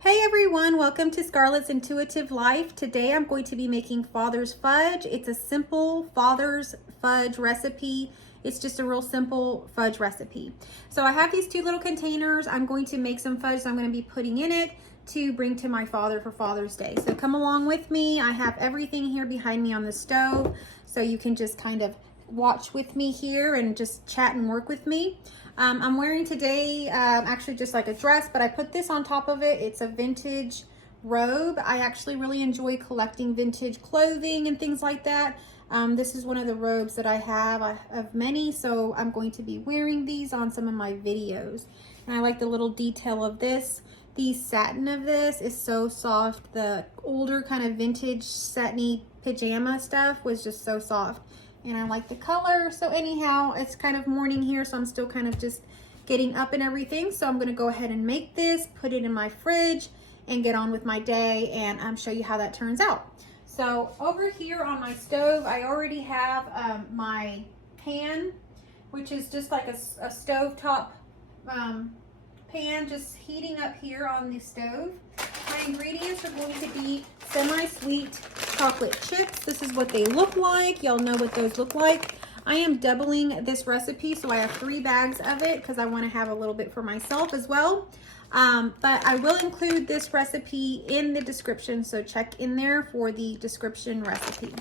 Hey everyone, welcome to Scarlett's Intuitive Life. Today I'm going to be making Father's Fudge. It's a simple Father's Fudge recipe. It's just a real simple fudge recipe. So I have these two little containers. I'm going to make some fudge I'm going to be putting in it to bring to my father for Father's Day. So come along with me. I have everything here behind me on the stove, so you can just kind of watch with me here and just chat and work with me. I'm wearing today actually just like a dress, but I put this on top of it. It's a vintage robe. I actually really enjoy collecting vintage clothing and things like that. This is one of the robes that I have. I have many, so I'm going to be wearing these on some of my videos. And I like the little detail of this. The satin of this is so soft. The older kind of vintage satiny pajama stuff was just so soft. And I like the color. So anyhow, it's kind of morning here, so I'm still kind of just getting up and everything. So I'm going to go ahead and make this, put it in my fridge, and get on with my day and show you how that turns out. So over here on my stove, I already have my pan, which is just like a stovetop pan, just heating up here on the stove. My ingredients are going to be semi-sweet chocolate chips. This is what they look like. Y'all know what those look like. I am doubling this recipe, so I have 3 bags of it because I want to have a little bit for myself as well. But I will include this recipe in the description, so check in there for the description recipe.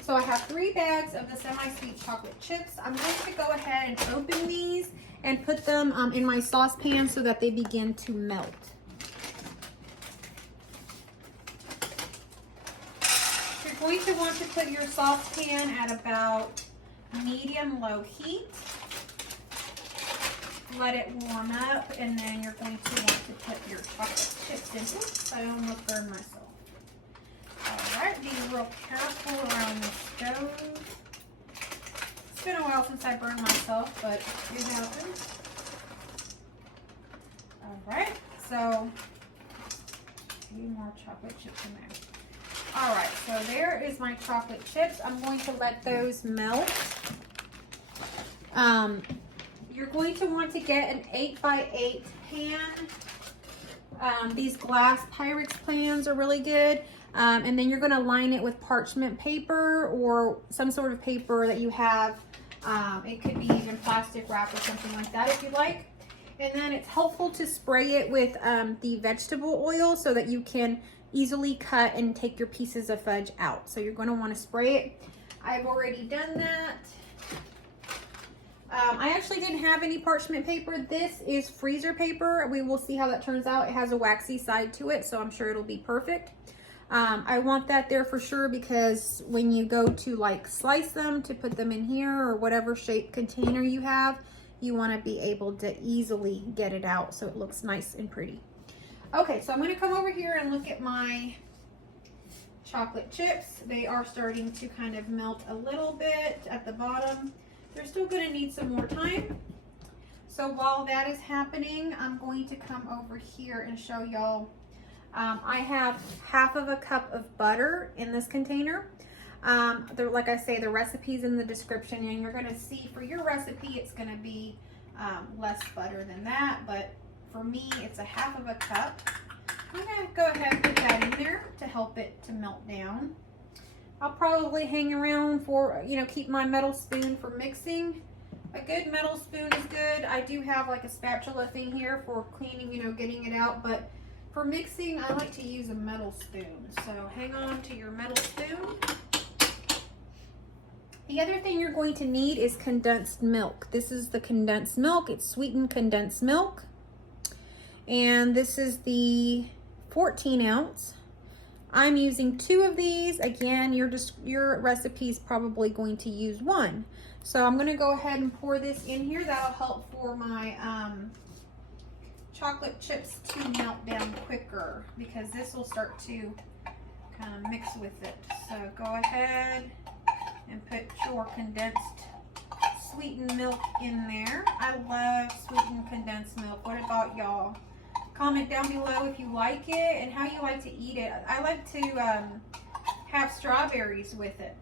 So I have 3 bags of the semi-sweet chocolate chips. I'm going to go ahead and open these and put them in my saucepan so that they begin to melt. You're going to want to put your saucepan at about medium-low heat. Let it warm up, and then you're going to want to put your chocolate chips in. Oops, I almost burned myself. Alright, be real careful around the stove. It's been a while since I burned myself, but it happens. Alright, so a few more chocolate chips in there. Alright, so there is my chocolate chips. I'm going to let those melt. You're going to want to get an 8x8 pan. These glass Pyrex pans are really good. And then you're going to line it with parchment paper or some sort of paper that you have. It could be even plastic wrap or something like that if you like. And then it's helpful to spray it with the vegetable oil so that you can easily cut and take your pieces of fudge out. So you're going to want to spray it. I've already done that. I actually didn't have any parchment paper. This is freezer paper. We will see how that turns out. It has a waxy side to it, so I'm sure it'll be perfect. I want that there for sure because when you go to like slice them to put them in here or whatever shape container you have, you want to be able to easily get it out so it looks nice and pretty. Okay, so I'm going to come over here and look at my chocolate chips. They are starting to kind of melt a little bit at the bottom. They're still going to need some more time. So while that is happening, I'm going to come over here and show y'all. I have half of a cup of butter in this container. Like I say, the recipe's in the description, and you're going to see for your recipe, it's going to be less butter than that. But for me, it's a half of a cup. I'm going to go ahead and put that in there to help it to melt down. I'll probably hang around for, keep my metal spoon for mixing. A good metal spoon is good. I do have like a spatula thing here for cleaning, getting it out. But for mixing, I like to use a metal spoon. So hang on to your metal spoon. The other thing you're going to need is condensed milk. This is the condensed milk. It's sweetened condensed milk. And this is the 14 ounce. I'm using 2 of these. Again, your recipe is probably going to use 1. So I'm going to go ahead and pour this in here. That'll help for my chocolate chips to melt down quicker because this will start to kind of mix with it. So go ahead and put your condensed sweetened milk in there. I love sweetened condensed milk. What about y'all? Comment down below if you like it and how you like to eat it. I like to have strawberries with it.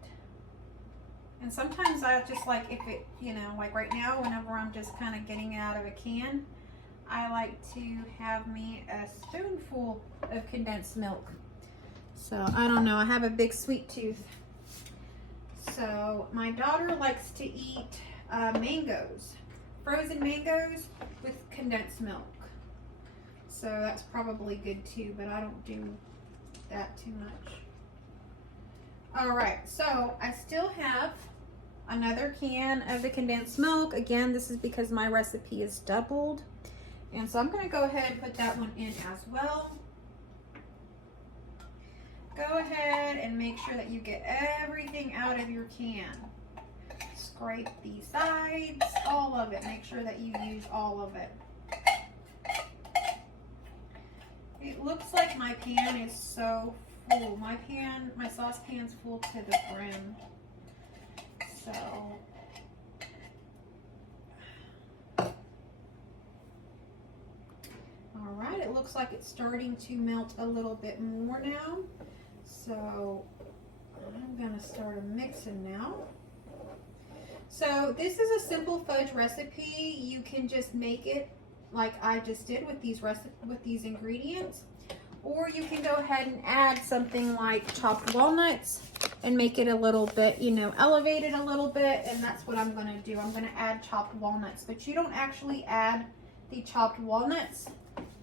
And sometimes I just like if it, like right now, whenever I'm just kind of getting it out of a can, I like to have me a spoonful of condensed milk. So I don't know, I have a big sweet tooth. So my daughter likes to eat mangoes, frozen mangoes with condensed milk. So that's probably good too, but I don't do that too much. All right, so I still have another can of the condensed milk. Again, this is because my recipe is doubled. And so I'm gonna go ahead and put that one in as well. Go ahead and make sure that you get everything out of your can. Scrape the sides, all of it. Make sure that you use all of it. It looks like my pan is so full. My saucepan's full to the brim. So, all right, it looks like it's starting to melt a little bit more now. So I'm gonna start mixing now. So this is a simple fudge recipe. You can just make it like I just did with these ingredients, or you can go ahead and add something like chopped walnuts and make it a little bit, you know, elevate it a little bit, and that's what I'm gonna do. I'm gonna add chopped walnuts, but you don't actually add the chopped walnuts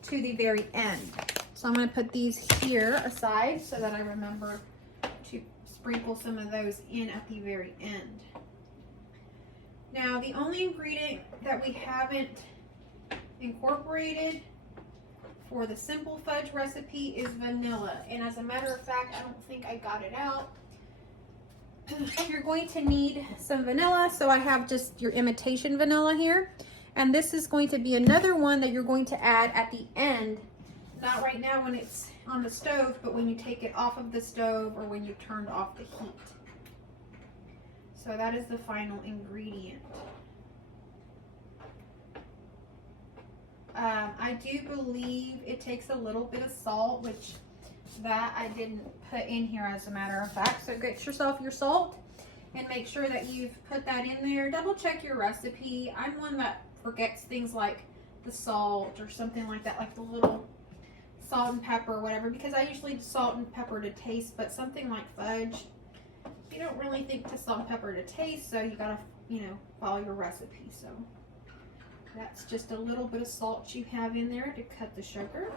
to the very end. So I'm gonna put these here aside so that I remember to sprinkle some of those in at the very end. Now, the only ingredient that we haven't incorporated for the simple fudge recipe is vanilla. And as a matter of fact, I don't think I got it out. You're going to need some vanilla. So I have just your imitation vanilla here. And this is going to be another one that you're going to add at the end. Not right now when it's on the stove, but when you take it off of the stove or when you've turned off the heat. So that is the final ingredient. I do believe it takes a little bit of salt, which that I didn't put in here as a matter of fact. So get yourself your salt and make sure that you've put that in there. Double check your recipe. I'm one that forgets things like the salt or something like that, like the little salt and pepper or whatever, because I usually do salt and pepper to taste, but something like fudge, you don't really think to salt and pepper to taste, so you gotta, you know, follow your recipe. So that's just a little bit of salt you have in there to cut the sugar.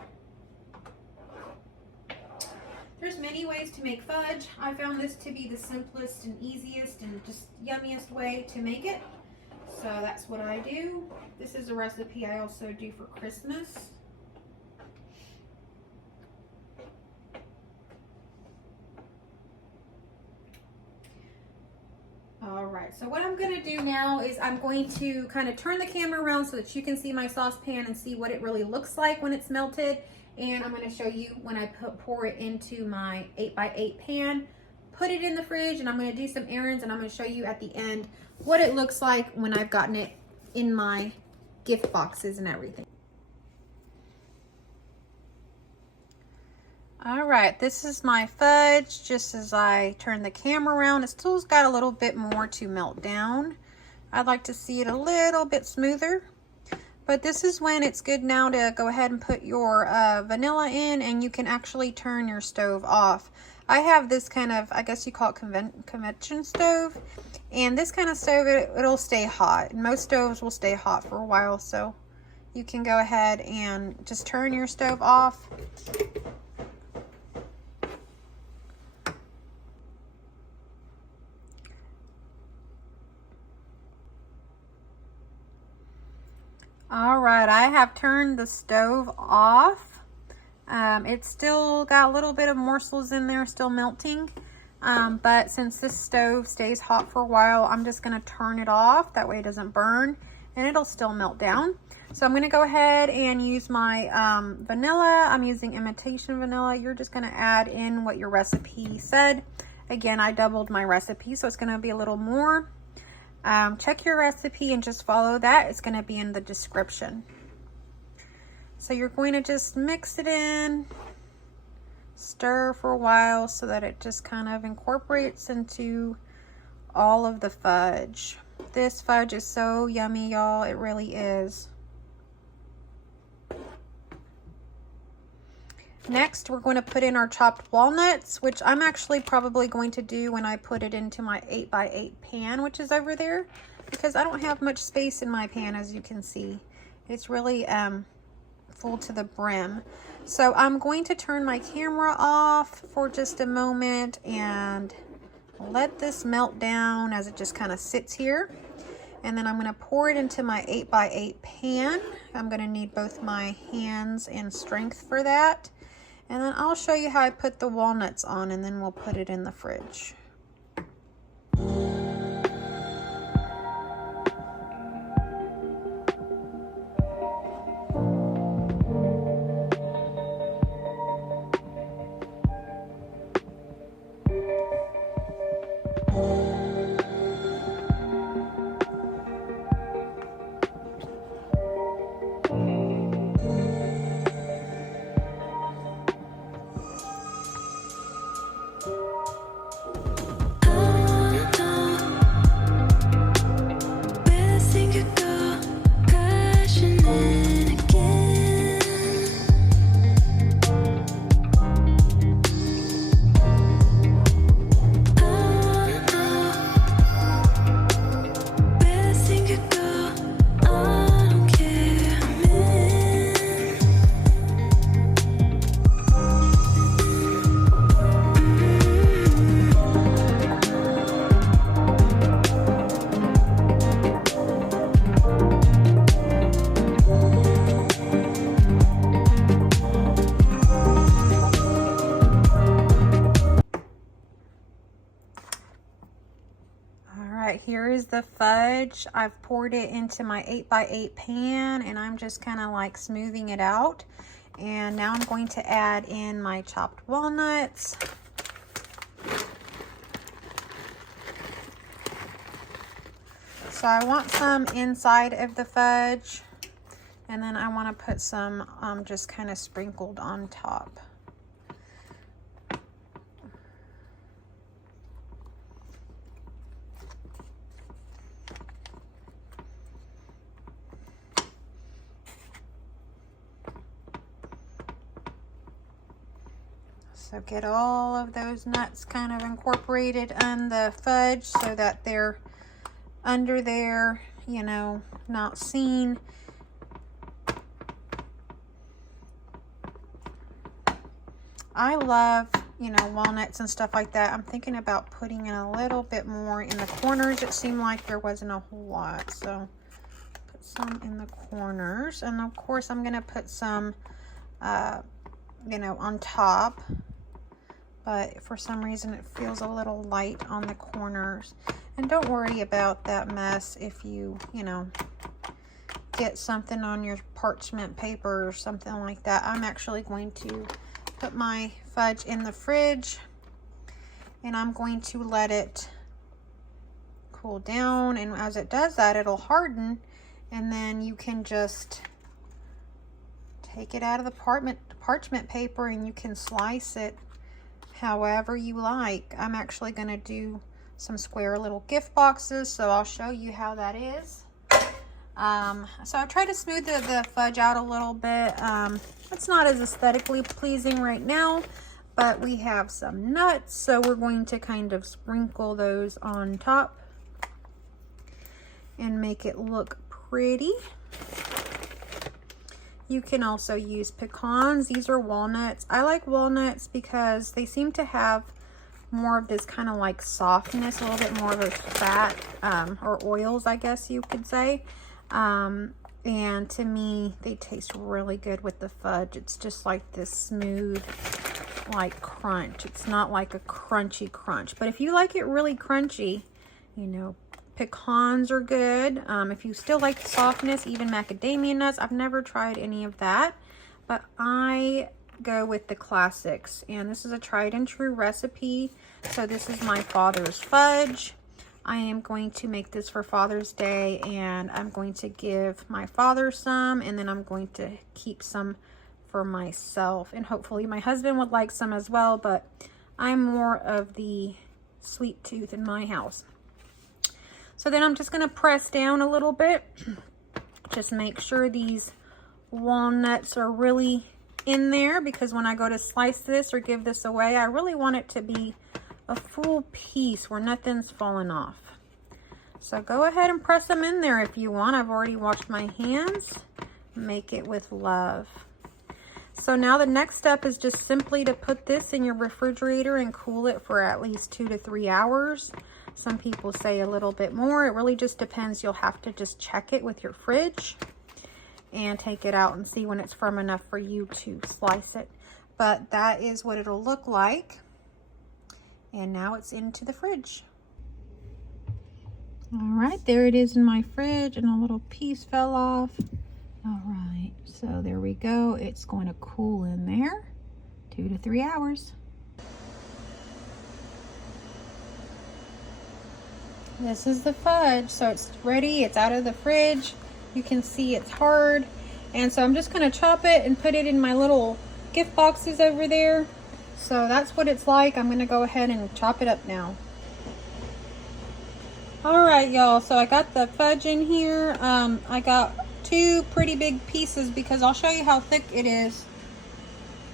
There's many ways to make fudge. I found this to be the simplest and easiest and just yummiest way to make it. So that's what I do. This is a recipe I also do for Christmas. All right, so what I'm gonna do now is I'm going to kind of turn the camera around so that you can see my saucepan and see what it really looks like when it's melted. And I'm gonna show you when I pour it into my 8x8 pan, put it in the fridge, and I'm gonna do some errands, and I'm gonna show you at the end what it looks like when I've gotten it in my gift boxes and everything. All right, this is my fudge. Just as I turn the camera around, it still's got a little bit more to melt down. I'd like to see it a little bit smoother, but this is when it's good now to go ahead and put your vanilla in, and you can actually turn your stove off. I have this kind of, I guess you call it convection stove, and this kind of stove, it'll stay hot. And most stoves will stay hot for a while, so you can go ahead and just turn your stove off. All right, I have turned the stove off. It's still got a little bit of morsels in there, still melting. But since this stove stays hot for a while, I'm just gonna turn it off. That way it doesn't burn and it'll still melt down. So I'm gonna go ahead and use my vanilla. I'm using imitation vanilla. You're just gonna add in what your recipe said. Again, I doubled my recipe, so it's gonna be a little more. Check your recipe and just follow that. It's going to be in the description. So you're going to just mix it in, stir for a while so that it just kind of incorporates into all of the fudge. This fudge is so yummy, y'all. It really is. Next, we're going to put in our chopped walnuts, which I'm actually probably going to do when I put it into my 8x8 pan, which is over there, because I don't have much space in my pan, as you can see. It's really full to the brim. So I'm going to turn my camera off for just a moment and let this melt down as it just kind of sits here. And then I'm going to pour it into my 8x8 pan. I'm going to need both my hands and strength for that. And then I'll show you how I put the walnuts on, and then we'll put it in the fridge. Here is the fudge. I've poured it into my 8x8 pan, and I'm just kind of like smoothing it out. And now I'm going to add in my chopped walnuts. So I want some inside of the fudge, and then I want to put some just kind of sprinkled on top. So get all of those nuts kind of incorporated on the fudge so that they're under there, you know, not seen. I love, you know, walnuts and stuff like that. I'm thinking about putting in a little bit more in the corners. It seemed like there wasn't a whole lot, so put some in the corners. And of course I'm going to put some, you know, on top. But for some reason it feels a little light on the corners. And don't worry about that mess if you know, get something on your parchment paper or something like that. I'm actually going to put my fudge in the fridge, and I'm going to let it cool down. And as it does that, it'll harden, and then you can just take it out of the parchment paper and you can slice it however you like. I'm actually going to do some square little gift boxes, so I'll show you how that is. So I try to smooth the fudge out a little bit. It's not as aesthetically pleasing right now, but we have some nuts, so we're going to kind of sprinkle those on top and make it look pretty. You can also use pecans. These are walnuts. I like walnuts because they seem to have more of this kind of like softness, a little bit more of a fat or oils, I guess you could say. And to me, they taste really good with the fudge. It's just like this smooth, like crunch. It's not like a crunchy crunch. But if you like it really crunchy, you know, pecans are good. If you still like the softness, even macadamia nuts. I've never tried any of that, but I go with the classics. And this is a tried and true recipe. So this is my father's fudge. I am going to make this for Father's Day, and I'm going to give my father some, and then I'm going to keep some for myself. And hopefully my husband would like some as well, but I'm more of the sweet tooth in my house. So then I'm just going to press down a little bit. Just make sure these walnuts are really in there because when I go to slice this or give this away, I really want it to be a full piece where nothing's falling off. So go ahead and press them in there if you want. I've already washed my hands. Make it with love. So now the next step is just simply to put this in your refrigerator and cool it for at least 2 to 3 hours. Some people say a little bit more. It really just depends. You'll have to just check it with your fridge and take it out and see when it's firm enough for you to slice it. But that is what it'll look like. And now it's into the fridge. All right, there it is in my fridge, and a little piece fell off. All right, so there we go. It's going to cool in there 2 to 3 hours. This is the fudge, so it's ready. It's out of the fridge. You can see it's hard. And so I'm just going to chop it and put it in my little gift boxes over there. So that's what it's like. I'm going to go ahead and chop it up now. All right, y'all, so I got the fudge in here. I got 2 pretty big pieces because I'll show you how thick it is.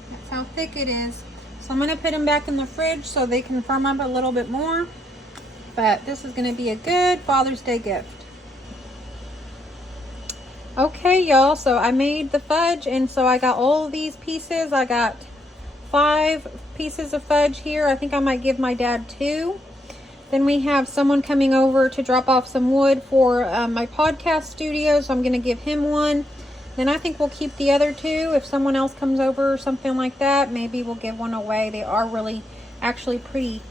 That's how thick it is. So I'm going to put them back in the fridge so they can firm up a little bit more. But this is going to be a good Father's Day gift. Okay, y'all, so I made the fudge, and so I got all these pieces. I got 5 pieces of fudge here. I think I might give my dad 2. Then we have someone coming over to drop off some wood for my podcast studio, so I'm going to give him 1. Then I think we'll keep the other 2. If someone else comes over or something like that, maybe we'll give 1 away. They are really, actually pretty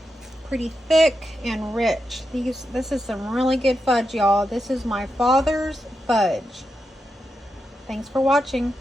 thick and rich. This is some really good fudge, y'all. This is my father's fudge. Thanks for watching.